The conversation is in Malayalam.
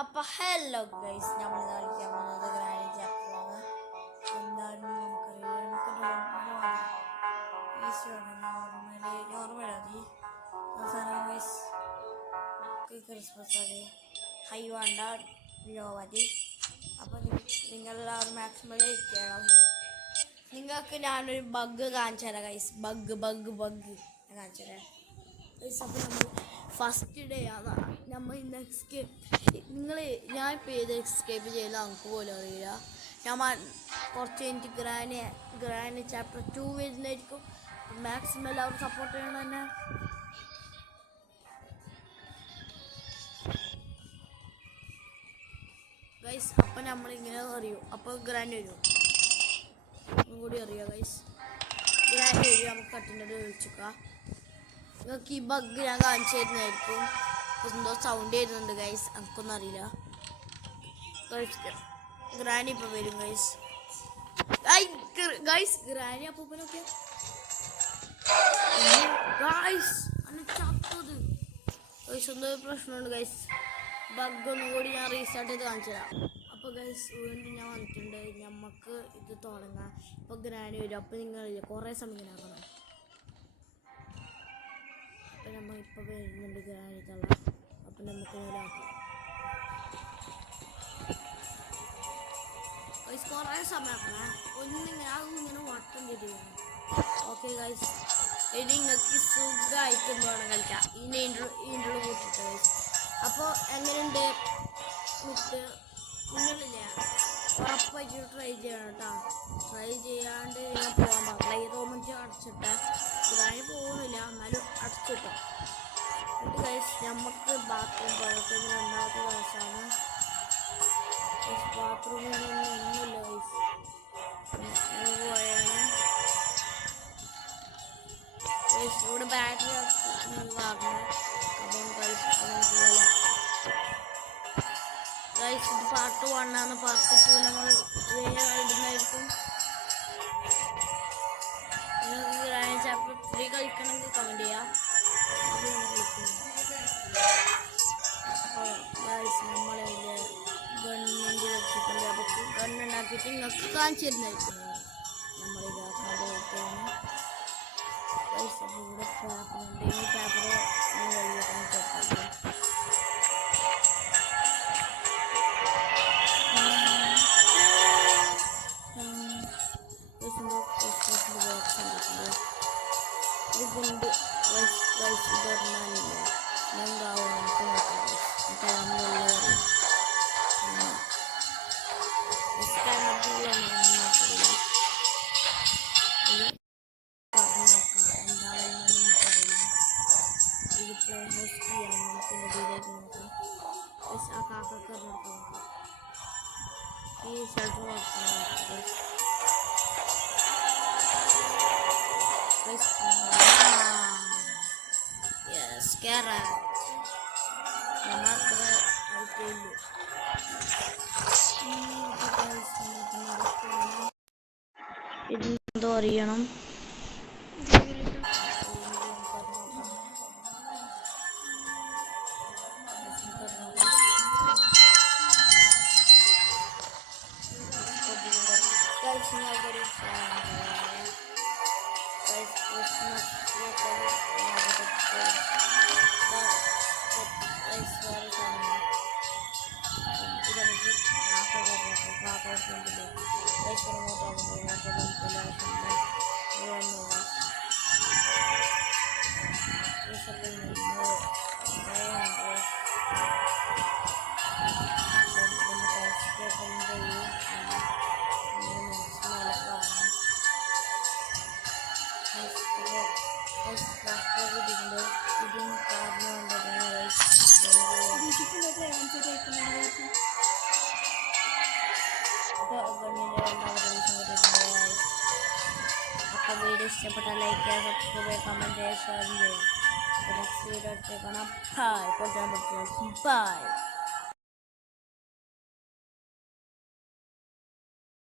അപ്പോൾ ഹലോ ഗൈസ്, നമ്മൾ കളിക്കാൻ പോകുന്നത് ഗ്രാനി ചാപ്റ്ററാണ്. എന്തായാലും നമുക്കറിയാം, ഈസിയാണ്. നോർമൽ മതി. അവസാനം ഗൈസ് ക്രിസ്മസ് അത് ഹൈ വേണ്ട, ലോ മതി. അപ്പോൾ നിങ്ങളെല്ലാവരും മാക്സിമം ലൈക്ക് ചെയ്യണം. നിങ്ങൾക്ക് ഞാനൊരു ബഗ് കാണിച്ചു തരാം ഗൈസ്. ബഗ് കാണിച്ചു തരാം ഗൈസ്. അപ്പോൾ നമ്മൾ ഫസ്റ്റ് ഡേ ആണ്. നമ്മൾ ഇന്ന് ഞാൻ ഇപ്പോൾ ഏത് എസ്കേപ്പ് ചെയ്താൽ നമുക്ക് പോലും അറിയില്ല. ഞാൻ കുറച്ച് കഴിഞ്ഞിട്ട് ഗ്രാനി ചാപ്റ്റർ 2 വരുന്നതായിരിക്കും. മാക്സിമം എല്ലാവരും സപ്പോർട്ട് ചെയ്യണം തന്നെ. ഗൈസ് അപ്പം നമ്മളിങ്ങനെ അറിയും. അപ്പോൾ ഗ്രാനി വരും, കൂടി അറിയാം ഗൈസ്. ഗ്രാനി വരും, നമുക്ക് കട്ടിൻ്റെ വിളിച്ചേക്കാം. നിങ്ങൾക്ക് ഈ ബഗ് ഞാൻ കാണിച്ചു തരുന്നതായിരിക്കും. എന്തോ സൗണ്ട് വരുന്നുണ്ട് ഗൈസ്, എനിക്കൊന്നും അറിയില്ല. ഗ്രാനി ഇപ്പോൾ വരും ഗൈസ്. ഗൈസ് ഗ്രാനി അപ്പൂപ്പനൊക്കെ ഗൈസ് ചത്തത് ഗൈസ്. എന്തോ പ്രശ്നമുണ്ട് ഗൈസ്. ബഗ് ഒന്നും കൂടി ഞാൻ റീസ്റ്റാർട്ട് ചെയ്ത് കാണിച്ചു തരാം. അപ്പോൾ ഗൈസ് വീണ്ടും ഞാൻ വന്നിട്ടുണ്ട്. നമുക്ക് ഇത് തുടങ്ങാം. ഇപ്പോൾ ഗ്രാനി വരും. അപ്പോൾ നിങ്ങളില്ല കുറേ സമയം ഇങ്ങനെ ആക്കണം. അപ്പം നമ്മൾ ഇപ്പോൾ വരുന്നുണ്ട് ഗ്രാനി തള്ള. അപ്പം നമുക്ക് ഇതിലാക്കാം ഗൈസ്. കുറേ സമയം ആക്കണേ. ഇങ്ങനെ വട്ടം തിരികണം. ഓക്കെ ഗൈസ്, ഇനി നിങ്ങൾക്ക് സുഖമായിട്ട് വേണം കളിക്കാം. ഇതിൻ്റെ ഇൻ്റർവ്യൂ കൂട്ടിട്ട് ഗൈസ്. അപ്പോൾ എങ്ങനെയുണ്ട് നിങ്ങളില്ല, ഉറപ്പായിട്ട് ട്രൈ ചെയ്യണം കേട്ടോ. ട്രൈ ചെയ്യാണ്ട് ഞാൻ പോകാൻ പാടില്ല. പ്ലേ റൂമിൽ അടച്ചിട്ട് ഗ്രാനി പോകുന്നില്ല, എന്നാലും അടച്ചിട്ടോ. എന്നിട്ട് ഗൈസ് നമുക്ക് ബാത്റൂം പോയപ്പോൾ രണ്ടാമത്തെ ദിവസമാണ്. ബാത്റൂമിലൊന്നും ഒന്നുമില്ല ഗൈസ്. നമുക്ക് പോയാണ് ഗൈസ്. ഇവിടെ ബാറ്ററി വാങ്ങണം. അപ്പം ഗൈസ് പോലെ ഗൈസ് ഇത് പാർട്ട് 1 ആണ്. പാർട്ട് 2 നമ്മൾ ഇടുന്നതായിരിക്കും. നിങ്ങൾക്ക് ഗ്രാനി ചാപ്റ്റർ 3 കളിക്കണമെങ്കിൽ കമൻറ്റ് ചെയ്യാം. ഗൈസ് നമ്മളെ ഗവൺമെൻറ് വെച്ചിട്ടുണ്ട്. അപ്പോൾ ഗണ്ണുണ്ടാക്കിയിട്ട് നിങ്ങൾക്ക് കാണിച്ചു തരുന്നതായിരിക്കും. നമ്മളിതാക്കാതെ വയ്ക്കുകയാണ് ഗൈസ്. അപ്പോൾ ഇവിടെ പേപ്പറുണ്ട്. ഈ പേപ്പർ ഞാൻ വെള്ളക്കാൻ ചേർക്കാം. ഇതുകൊണ്ട് വൈസ് ഇതൊരെണ്ണമില്ല. എന്താവും നമുക്ക് നോക്കാം. എന്നിട്ട് നമ്മളുള്ള ഇത് പ്ലേ ഹൗസ് ചെയ്യാം. നമുക്ക് ഇതിലേക്ക് നോക്കാം. ആ കാക്കൊക്കെ നോക്കാം. ഈ ഷെൽട്ടർ നോക്കാം. Yes, carrot. Namatra ആയിട്ടില്ല. ഇതെന്തോ അറിയണം. അപ്പോൾ വീഡിയോ ഇഷ്ടപ്പെട്ടാൽ ലൈക്ക് ചെയ്യുക, സബ്സ്ക്രൈബ് ചെയ്യുക, കമൻറ്റ് ചെയ്യുക, ഷെയർ ചെയ്യുക. നെക്സ്റ്റ് വീഡിയോ എടുത്തേക്കണം. ബൈ.